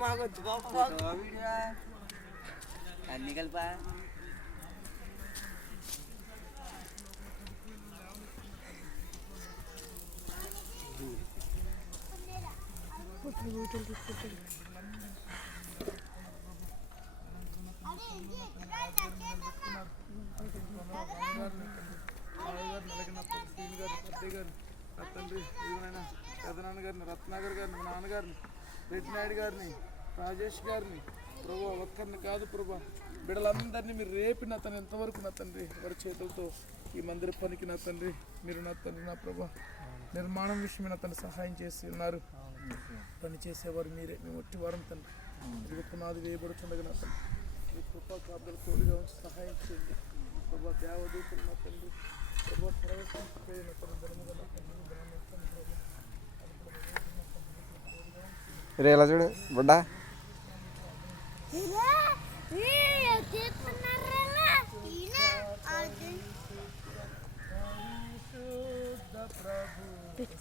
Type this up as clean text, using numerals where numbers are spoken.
మాకొద్దు అన్ని కలిపా తండ్రి ఇదిగోనైనా పెదనాన్న గారిని రత్నాగర్ గారిని మా నాన్నగారిని రెడ్డి నాయుడు గారిని రాజేష్ గారిని ప్రభా ఒక్కరిని కాదు ప్రభా బిడ్డలందరినీ మీరు రేపిన తను ఎంతవరకు నా తండ్రి వారి చేతులతో ఈ మందిర పనికి నా తండ్రి మీరు నా తండ్రి నా ప్రభా నిర్మాణం విషయమైన తను సహాయం చేసి ఉన్నారు. పని చేసేవారు మీరే, మేము ఒట్టి వారం తండ్రి. ఇది పునాది వేయబడుతుండగా నా తండ్రి మీ కృపా కాపుదలు తోడుగా ఉంచి సహాయం చేయండి ప్రభా. దేవదూతులు నా తండ్రి ప్రభా ప్రవేశించిపోయిన తన ధనముగా నా తండ్రి ఎలా చూడు బుడ్డా Fit